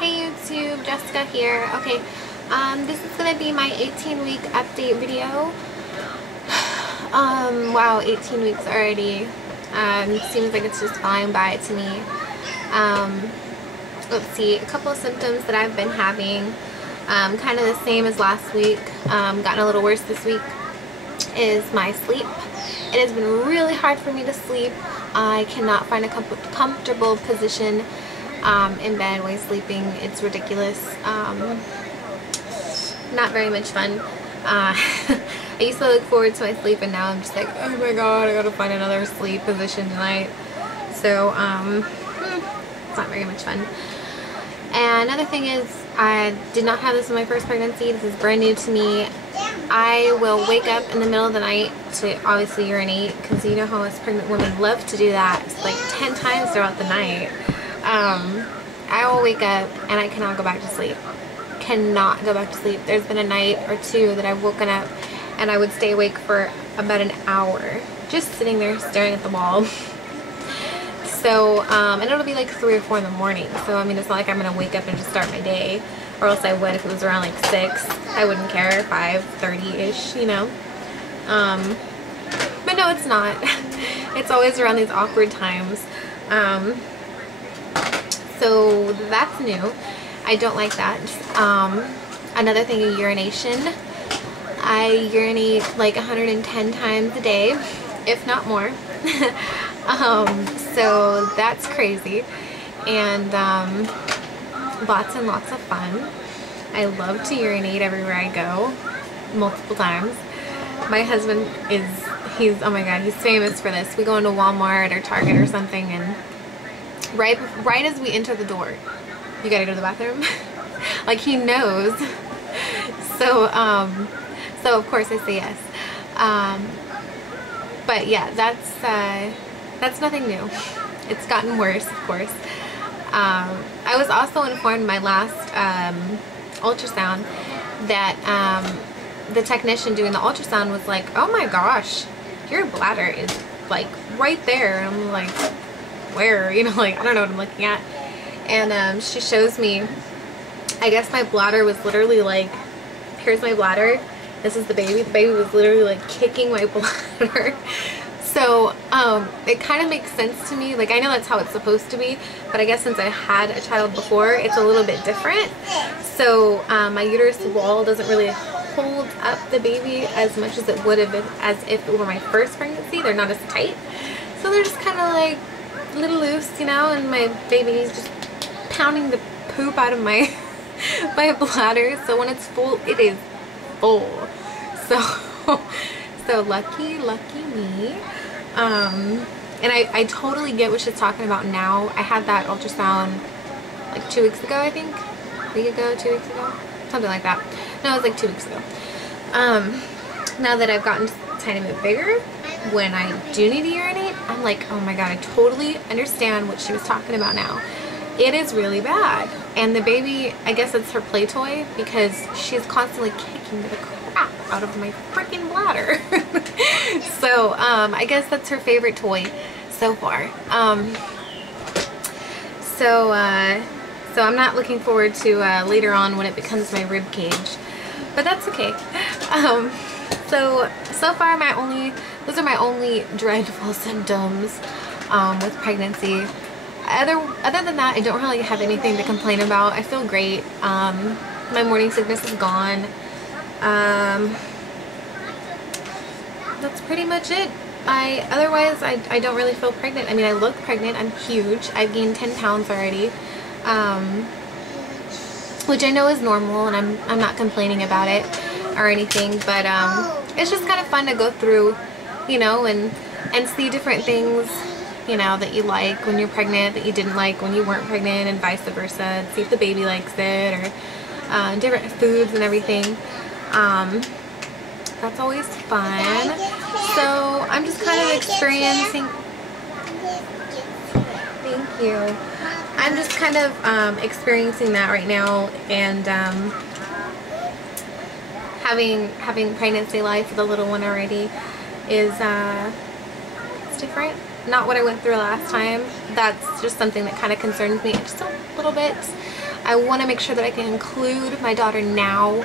Hey YouTube, Jessica here. Okay, this is gonna be my 18-week update video. Wow, 18 weeks already. Seems like it's just flying by to me. Let's see, a couple of symptoms that I've been having, kind of the same as last week, gotten a little worse this week, is my sleep. It has been really hard for me to sleep. I cannot find a comfortable position in bed while sleeping. It's ridiculous. Not very much fun. I used to look forward to my sleep, and now I'm just like, oh my god, I gotta find another sleep position tonight. So it's not very much fun. And another thing is, I did not have this in my first pregnancy. This is brand new to me. I will wake up in the middle of the night to obviously urinate, because you know how us pregnant women love to do that. It's like 10 times throughout the night. I will wake up and I cannot go back to sleep. Cannot go back to sleep. There's been a night or two that I've woken up and I would stay awake for about an hour just sitting there staring at the wall. So and it'll be like 3 or 4 in the morning, so I mean, it's not like I'm gonna wake up and just start my day, or else I would if it was around like 6. I wouldn't care. 5:30-ish, you know. But no, it's not. It's always around these awkward times. So that's new. I don't like that. Another thing is urination. I urinate like 110 times a day, if not more. So that's crazy, and lots and lots of fun. I love to urinate everywhere I go, multiple times. My husband he's oh my god, he's famous for this. We go into Walmart or Target or something, and right as we enter the door, you gotta go to the bathroom. Like, he knows. So so of course I say yes. But yeah, that's nothing new. It's gotten worse, of course. I was also informed my last ultrasound that the technician doing the ultrasound was like, oh my gosh, your bladder is like right there. And I'm like, where? You know, like, I don't know what I'm looking at. And she shows me, I guess my bladder was literally like, here's my bladder. This is the baby. The baby was literally like kicking my bladder. So it kind of makes sense to me. Like, I know that's how it's supposed to be, but I guess since I had a child before, it's a little bit different. So my uterus wall doesn't really hold up the baby as much as it would have been as if it were my first pregnancy. They're not as tight. So they're just kind of like a little loose, you know, and my baby is just pounding the poop out of my my bladder. So when it's full, it is full. So lucky me. And I totally get what she's talking about now. I had that ultrasound like 2 weeks ago, I think. A week ago, 2 weeks ago, something like that. No, it was like 2 weeks ago. Now that I've gotten a tiny bit bigger, when I do need to urinate, I'm like, oh my god, I totally understand what she was talking about now. It is really bad. And the baby, I guess it's her play toy, because she's constantly kicking the crap out of my freaking bladder. So I guess that's her favorite toy so far. So I'm not looking forward to later on when it becomes my rib cage, but that's okay. So far those are my only dreadful symptoms with pregnancy. Other than that, I don't really have anything to complain about. I feel great. My morning sickness is gone. That's pretty much it. Otherwise I don't really feel pregnant. I mean, I look pregnant. I'm huge. I've gained 10 pounds already, which I know is normal, and I'm not complaining about it or anything, but it's just kind of fun to go through, you know, and see different things, you know, that you like when you're pregnant that you didn't like when you weren't pregnant, and vice versa. See if the baby likes it, or different foods and everything. That's always fun. So I'm just kind of experiencing, thank you. I'm just kind of experiencing that right now, and having pregnancy life with a little one already is it's different. Not what I went through last time. That's just something that kind of concerns me. I just don't little bit. I want to make sure that I can include my daughter now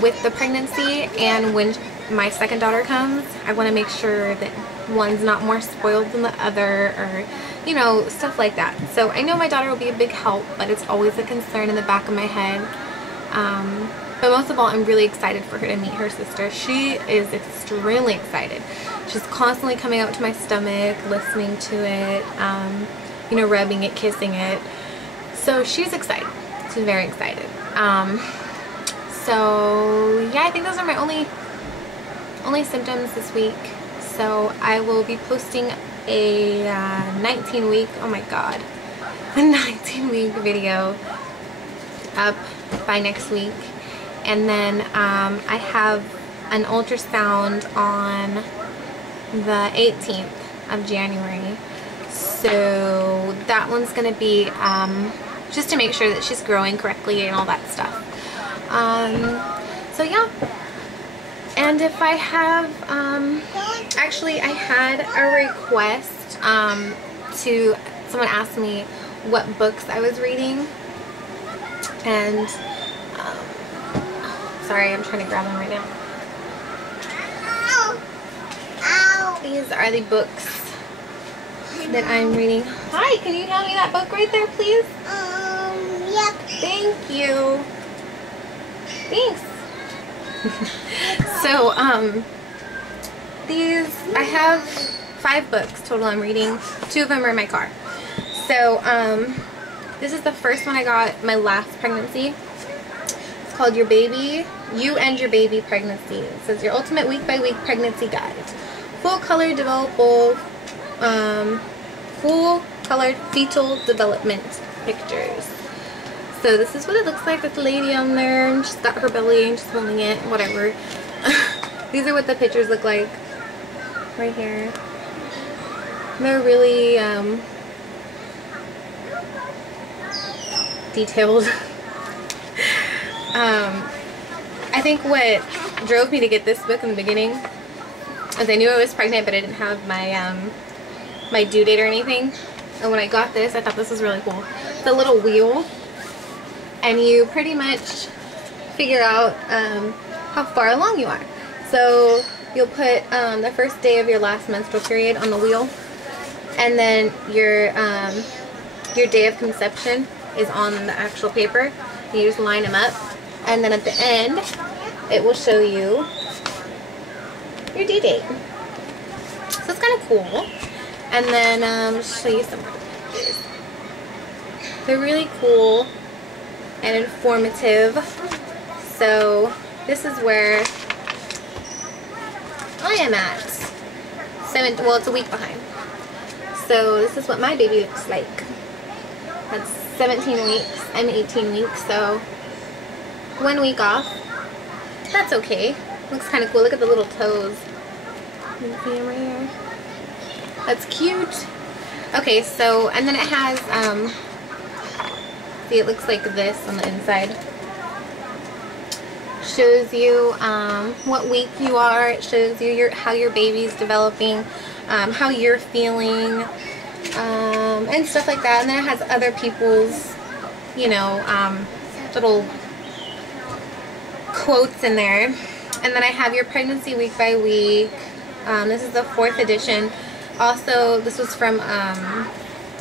with the pregnancy, and when my second daughter comes, I want to make sure that one's not more spoiled than the other, or you know, stuff like that. So I know my daughter will be a big help, but it's always a concern in the back of my head. But most of all, I'm really excited for her to meet her sister. She is extremely excited. She's constantly coming up to my stomach, listening to it, you know, rubbing it, kissing it. So she's excited. She's very excited. So yeah, I think those are my only symptoms this week. So I will be posting a 19-week, oh my god, a 19-week video up by next week. And then I have an ultrasound on the 18th of January. So that one's going to be just to make sure that she's growing correctly and all that stuff. So yeah. And if I have, actually I had a request someone asked me what books I was reading. And sorry, I'm trying to grab them right now. These are the books that I'm reading. Hi, can you hand me that book right there, please? Yep. Thank you. Thanks. So, I have 5 books total I'm reading. 2 of them are in my car. So, this is the first one I got my last pregnancy. It's called You and Your Baby Pregnancy. It says your ultimate week-by-week pregnancy guide. Full-color developable, full-colored fetal development pictures. So this is what it looks like with the lady on there, and she's got her belly and she's holding it, whatever. These are what the pictures look like right here. They're really detailed. I think what drove me to get this book in the beginning is I knew I was pregnant, but I didn't have my my due date or anything. And when I got this, I thought this was really cool. It's a little wheel, and you pretty much figure out how far along you are. So you'll put the first day of your last menstrual period on the wheel, and then your day of conception is on the actual paper. You just line them up, and then at the end it will show you your due date. So it's kind of cool. And then I'll show you some more pictures. They're really cool and informative. So this is where I am at. Well, it's a week behind. So this is what my baby looks like. That's 17 weeks. I'm 18 weeks, so 1 week off. That's okay. Looks kind of cool. Look at the little toes. You can see them right here. That's cute. Okay, so, and then it has, see, it looks like this on the inside. Shows you what week you are. It shows you how your baby's developing, how you're feeling, and stuff like that. And then it has other people's, you know, little quotes in there. And then I have your pregnancy week by week. This is the 4th edition. Also, this was from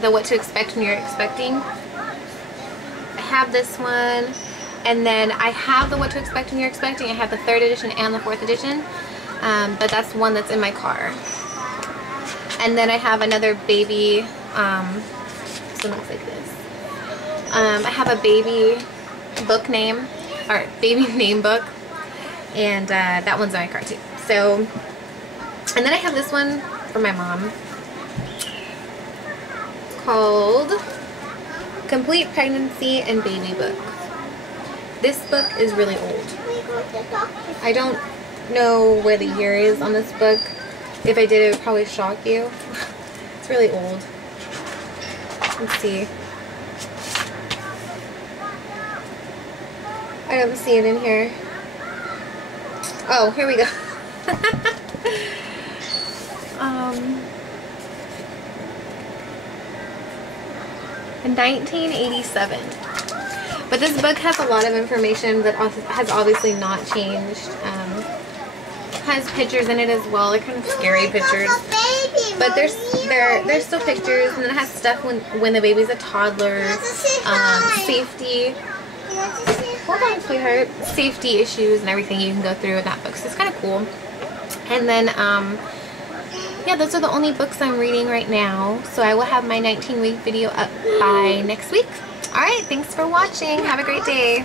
the What to Expect When You're Expecting. I have this one, and then I have the What to Expect When You're Expecting. I have the 3rd edition and the 4th edition, but that's one that's in my car. And then I have another baby, this one looks like this. I have a baby book name, or baby name book, and that one's in my car too. So, and then I have this one for my mom. It's called Complete Pregnancy and Baby Book. This book is really old. I don't know where the year is on this book. If I did, it would probably shock you. It's really old. Let's see. I don't see it in here. Oh, here we go. In 1987. But this book has a lot of information that has obviously not changed. Has pictures in it as well. They're kind of scary pictures. But there's still pictures, and then it has stuff when the baby's a toddler, safety. Hold on, sweetheart. Safety issues and everything you can go through in that book. So it's kind of cool. And then, yeah, those are the only books I'm reading right now. So I will have my 19-week video up by next week. Alright, thanks for watching. Have a great day.